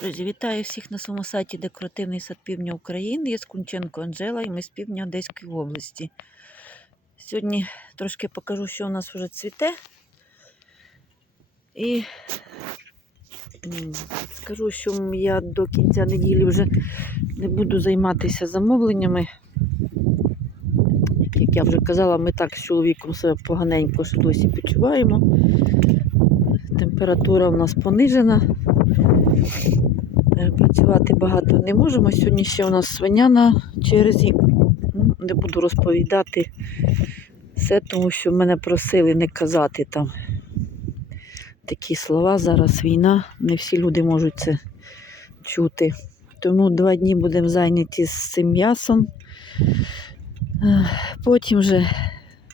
Друзі, вітаю всіх на своєму сайті Декоративний сад Півдня України. Я Скунченко Анжела і ми з півдня Одеської області. Сьогодні трошки покажу, що у нас вже цвіте. І скажу, що я до кінця неділі вже не буду займатися замовленнями. Як я вже казала, ми так з чоловіком себе поганенько ще досі почуваємо. Температура у нас понижена. Е, Працювати багато не можемо. Сьогодні ще у нас свиня на черзі. Ну, Не буду розповідати все, тому що мене просили не казати там такі слова. Зараз війна, не всі люди можуть це чути. Тому два дні будемо зайняті з цим м'ясом. Е, Потім вже,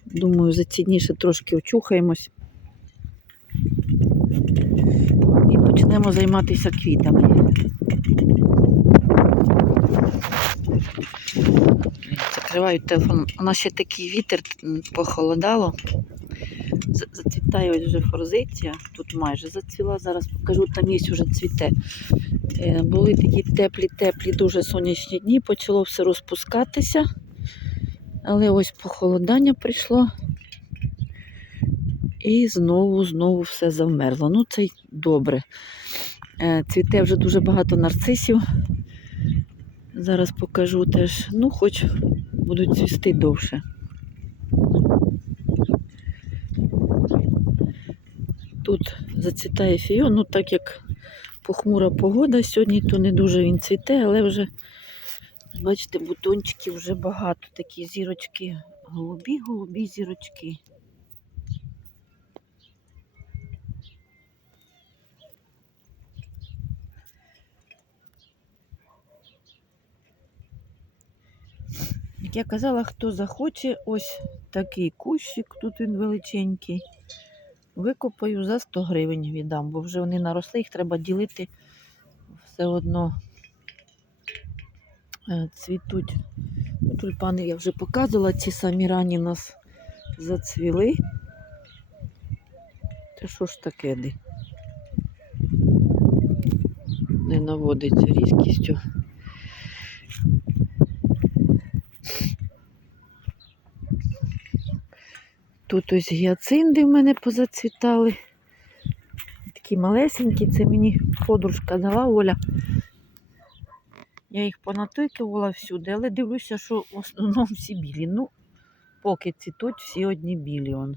думаю, за ці дні ще трошки очухаємось. І почнемо займатися квітами. Закриваю телефон. У нас ще такий вітер похолодало. Зацвітає ось вже форзиція. Тут майже зацвіла. Зараз покажу, там є вже цвіте. Е, Були такі теплі-теплі, дуже сонячні дні, почало все розпускатися. Але ось похолодання прийшло. І знову, знову все завмерло. Ну, це й добре. Е, Цвіте вже дуже багато нарцисів. Зараз покажу теж. Ну, хоч будуть цвісти довше. Тут зацвітає фіон, ну так як похмура погода сьогодні, то не дуже він цвіте, але вже, бачите, бутончиків вже багато. Такі зірочки, голубі, голубі зірочки. Як я казала, хто захоче, ось такий кущик, тут він величенький. Викопаю за 100 гривень віддам, бо вже вони наросли, їх треба ділити все одно е, цвітуть. Тюльпани я вже показувала, ці самі рані нас зацвіли. Та що ж таке де? Не наводиться різкістю. Тут ось гіацинди в мене позацвітали. Такі малесенькі, це мені подружка дала Оля. Я їх понатикувала всюди, але дивлюся, що в основному всі білі. Ну, поки цвітуть, всі одні білі. Он.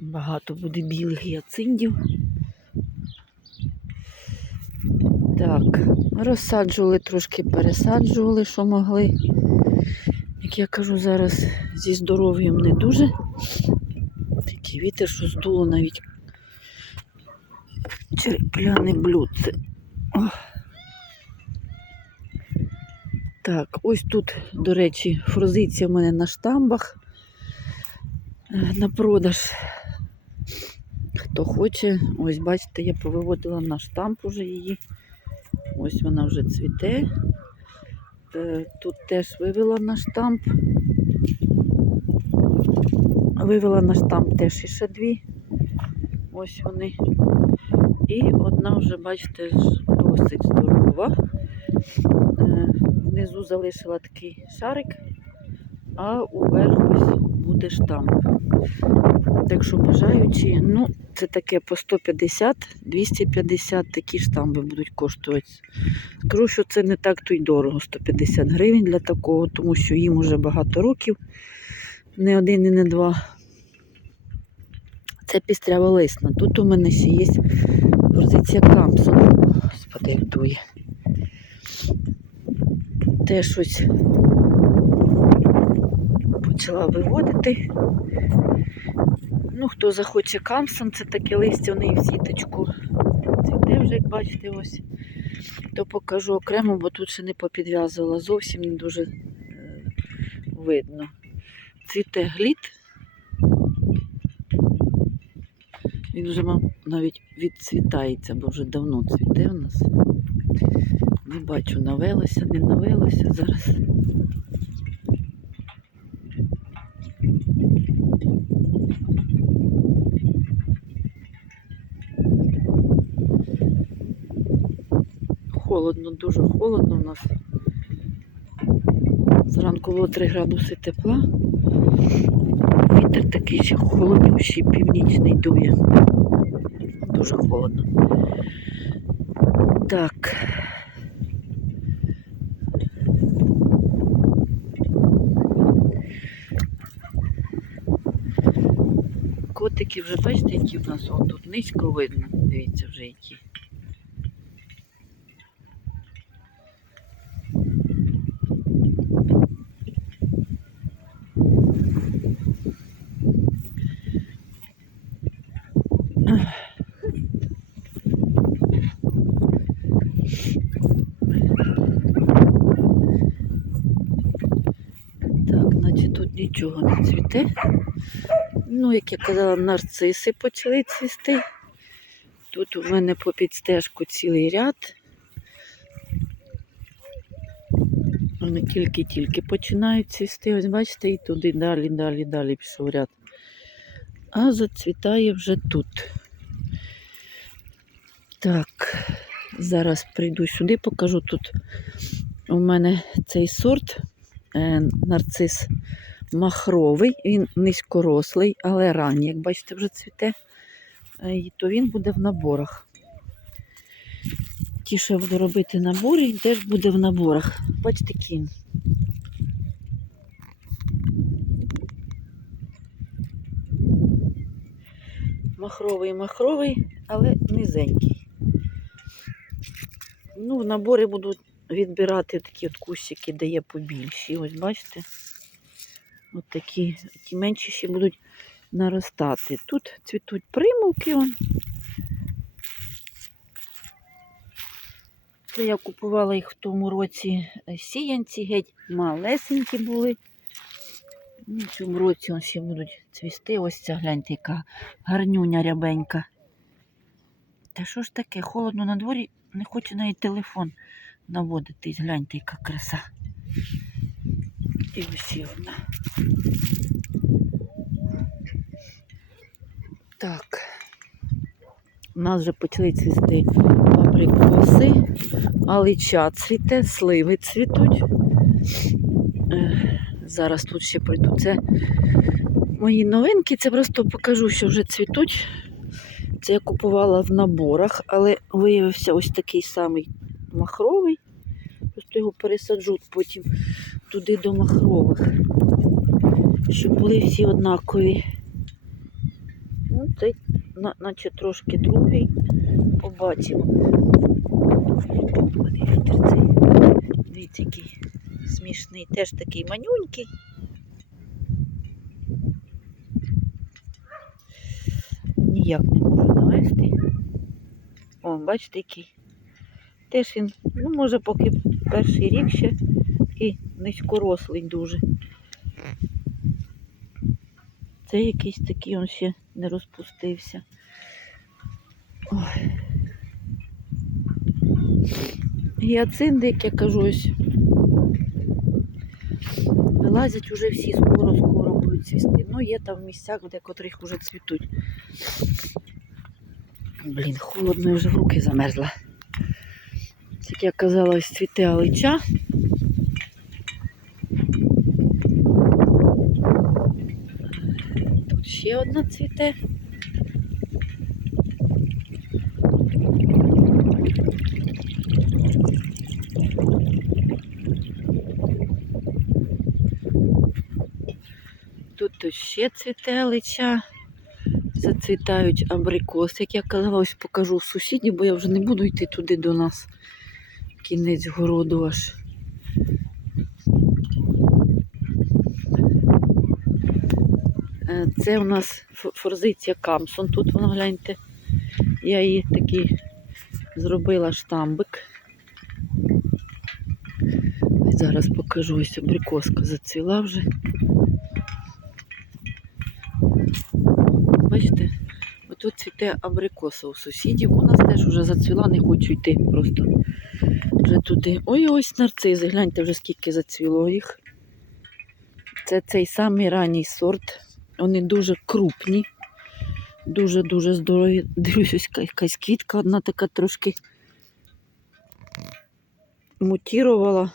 Багато буде білих гіациндів. Так, розсаджували, трошки пересаджували, що могли. Як я кажу, зараз зі здоров'ям не дуже. Такий вітер, що здуло навіть черепляне блюдце. Так, ось тут, до речі, фрозиція в мене на штамбах е, на продаж. Хто хоче, ось бачите, я повиводила на штамп уже її. Ось вона вже цвіте. Е, Тут теж вивела на штамп. Вивела на штамп теж іще дві. Ось вони. І одна вже, бачите, досить здорова. Е, Внизу залишила такий шарик, а уверх ось буде штамп. Так що бажаючи, ну, це таке по 150, 250 такі штамби будуть коштувати. Скажу, що це не так то й дорого, 150 гривень для такого, тому що їм уже багато років, не один і не два. Це пістряволисна. Тут у мене ще є позиція Камсон. Господи, дує. Теж ось почала виводити. Ну, хто захоче камсон, це таке листя в неї в сіточку. Цвіте вже, як бачите, ось. То покажу окремо, бо тут ще не попідв'язувала зовсім не дуже е, видно. Цвіте глід. Він вже навіть відцвітається, бо вже давно цвіте у нас. Не бачу, навелося, не навелося зараз. холодно, дуже холодно у нас. Зранку було 3 градуси тепла. Вітер такий ще холоднющий, північний дує. Дуже холодно. Так. Котики вже бачите, які в нас О, тут низько видно. Дивіться вже які. Так, значить тут нічого не цвіте. Ну, як я казала, нарциси почали цвісти. Тут у мене по підстежку цілий ряд. Вони тільки-тільки починають цвісти. Ось бачите, і туди далі, далі, далі пішов ряд. А зацвітає вже тут. Так, зараз прийду сюди, покажу тут. У мене цей сорт е, нарцис махровий, він низькорослий, але ранній, як бачите, вже цвіте, Е, то він буде в наборах. Ті, що я буду робити набори, теж буде в наборах. Бачите, кін. Махровий, махровий, але низенький. Ну, набори буду відбирати такі от кущики, де є побільші. Ось бачите? От такі, ті менші ще будуть наростати. Тут цвітуть примулки. Он. Це я купувала їх в тому році сіянці, геть малесенькі були. Ну, В цьому році он ще будуть цвісти. Ось ця гляньте, яка гарнюня рябенька. Та що ж таке? Холодно на дворі, не хоче навіть телефон наводитись. Гляньте, яка краса. І ось і одна. Так. У нас вже почали цвісти абрикоси, алича цвіте, сливи цвітуть. Зараз тут ще пройду. Це мої новинки. Це просто покажу, що вже цвітуть. Це я купувала в наборах, але виявився ось такий самий махровий. Просто його пересаджу потім туди до махрових, щоб були всі однакові. Ну, цей, наче трошки другий. Побачимо. Вітер цей. Дивіться, який смішний. Теж такий манюнький. Ніяк не можу навести. О, бачите, який. Теж він, ну, може, поки перший рік ще і низькорослий дуже. Це якийсь такий он ще не розпустився. Ой. Гіацинди, як я кажу, ось. Вилазять уже всі скоро-скоро будуть цвісти. Ну, є там місця, де котрих вже цвітуть. Блін, холодно, я вже в руки замерзла. Як я казала, ось цвіте алича. Тут ще одна цвіте. Тут ось ще цвіте алича. Зацвітають абрикоси, як я казала, ось покажу сусідів, бо я вже не буду йти туди до нас. Кінець городу аж. Е, Це у нас форзиція Камсон. Тут воно гляньте. Я її такий зробила штамбик. Зараз покажу ось абрикоска зацвіла вже. Бачите, отут цвіте абрикоса у сусідів. У нас теж вже зацвіла, не хочу йти просто вже туди. Ой, ось нарцизи, гляньте вже скільки зацвіло їх. Це цей самий ранній сорт. Вони дуже крупні, дуже-дуже здорові. Дивлюсь, якась квітка, одна така трошки мутірувала.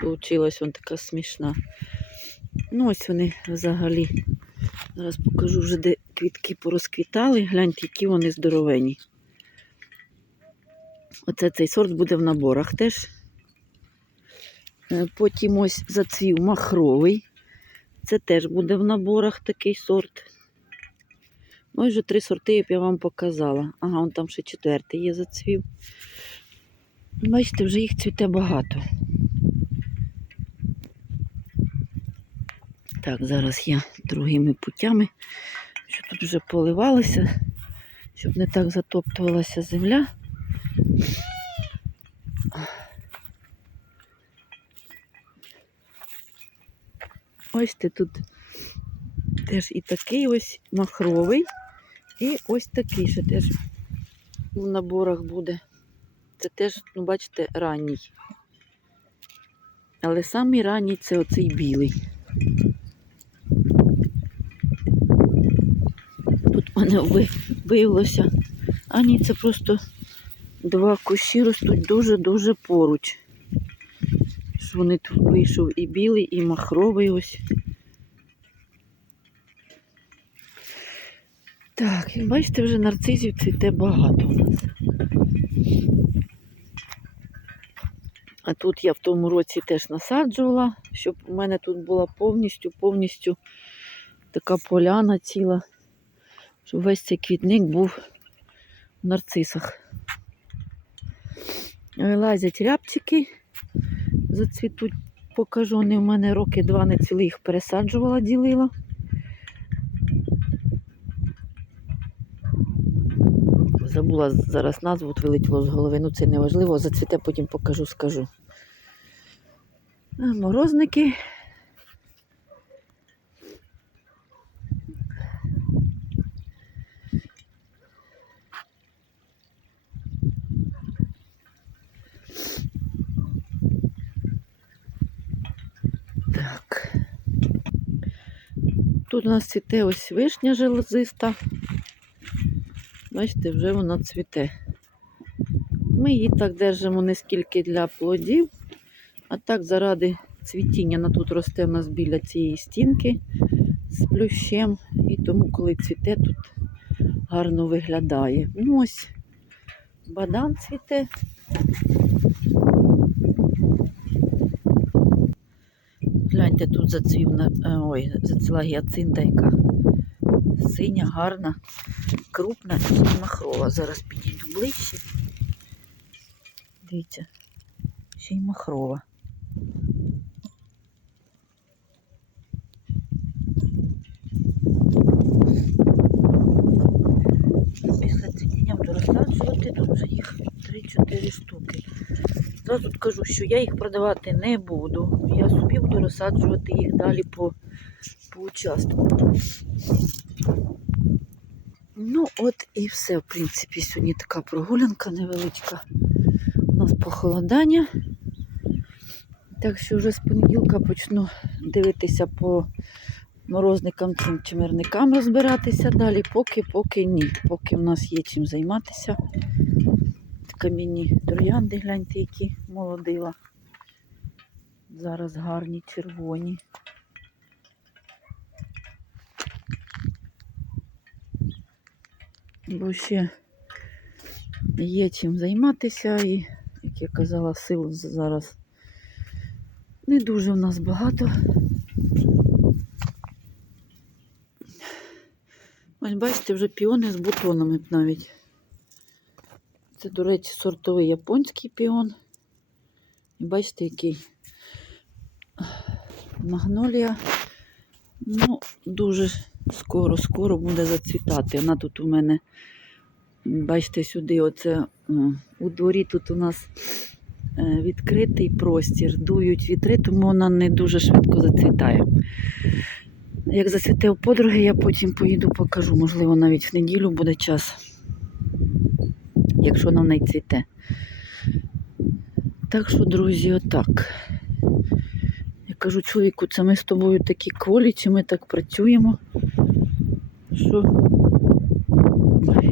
Получилась вона така смішна. Ну, ось вони взагалі. Зараз покажу вже, де квітки порозквітали. Гляньте, які вони здоровені. Оце цей сорт буде в наборах теж. Е, Потім ось зацвів махровий. Це теж буде в наборах такий сорт. Ну, ось вже три сорти, як я вам показала. Ага, он там ще четвертий є зацвів. Бачите, вже їх цвіте багато. Так, зараз я другими путями, що тут вже поливалося, щоб не так затоптувалася земля. Ось ти тут теж і такий ось махровий, і ось такий ще теж в наборах буде. Це теж, ну, бачите, ранній. Але самий ранній це оцей білий. Ви- виявилося. А ні, це просто два кущі ростуть дуже-дуже поруч. Що вони тут вийшов і білий, і махровий ось. Так, бачите, вже нарцизів цвіте багато у нас. А тут я в тому році теж насаджувала, щоб у мене тут була повністю, повністю така поляна ціла, щоб весь цей квітник був в нарцисах. Лазять рябчики, зацвітуть, покажу, вони в мене роки два не цілих їх пересаджувала, ділила. Забула зараз назву, от вилетіло з голови. Ну це не важливо, зацвіте, потім покажу, скажу. Морозники. Так. Тут у нас цвіте ось вишня железиста. Бачите, вже вона цвіте. Ми її так держимо не скільки для плодів, а так заради цвітіння. Вона тут росте у нас біля цієї стінки з плющем. І тому, коли цвіте, тут гарно виглядає. Ну ось бадан цвіте. Гляньте, тут зацвів е, ой, зацвіла гіацинта, яка синя, гарна, крупна і махрова. Зараз підійду ближче. Дивіться, ще й махрова. Після цвітіння буду розсаджувати, тут вже їх 3-4 штуки. Зразу кажу, що я їх продавати не буду. Я собі буду розсаджувати їх далі по, по участку. Ну, от і все, в принципі, сьогодні така прогулянка невеличка. У нас похолодання. Так що вже з понеділка почну дивитися по морозникам, цим чимерникам розбиратися далі, поки, поки ні. Поки в нас є чим займатися. Камінні троянди, гляньте, які молодила. Зараз гарні, червоні. Бо ще є чим займатися і, як я казала, сил зараз не дуже в нас багато. Ось бачите, вже піони з бутонами навіть. Це, до речі, сортовий японський піон. І бачите, який магнолія. Ну, дуже скоро-скоро буде зацвітати. Вона тут у мене, бачите, сюди оце у дворі тут у нас е, відкритий простір, дують вітри, тому вона не дуже швидко зацвітає. Як зацвіте у подруги, я потім поїду покажу. Можливо, навіть в неділю буде час, якщо вона в неї цвіте. Так що, друзі, отак. Я кажу чоловіку, це ми з тобою такі кволі, чи ми так працюємо, що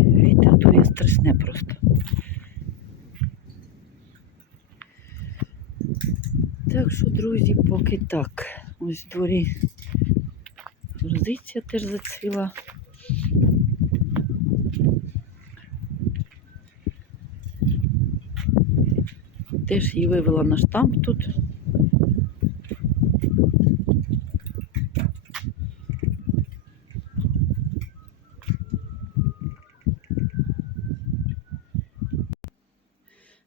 вітер дує страшне просто. Так що, друзі, поки так. Ось дворі розиця теж зацвіла. Теж її вивела на штамп тут.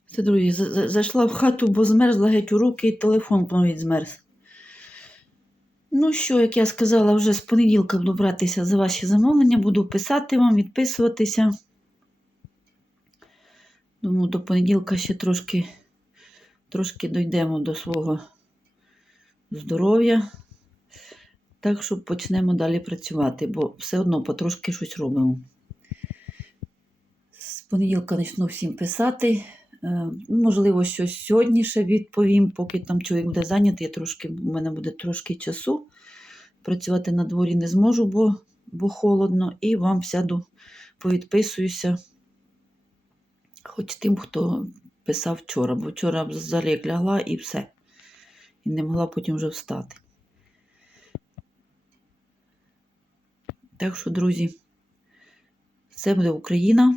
Це, друзі, за- за- зайшла в хату, бо змерзла геть у руки і телефон навіть змерз. Ну що, як я сказала, вже з понеділка буду братися за ваші замовлення, буду писати вам, відписуватися. Думаю, до понеділка ще трошки, трошки дійдемо до свого здоров'я. Так що почнемо далі працювати, бо все одно потрошки щось робимо. З понеділка почну всім писати. Е, Можливо, щось сьогодні ще відповім, поки там чоловік буде зайнятий, трошки, у мене буде трошки часу. Працювати на дворі не зможу, бо, бо холодно, і вам сяду, повідписуюся. Хоч тим, хто писав вчора, бо вчора взагалі як лягла і все. І не могла потім вже встати. Так що, друзі, це буде Україна.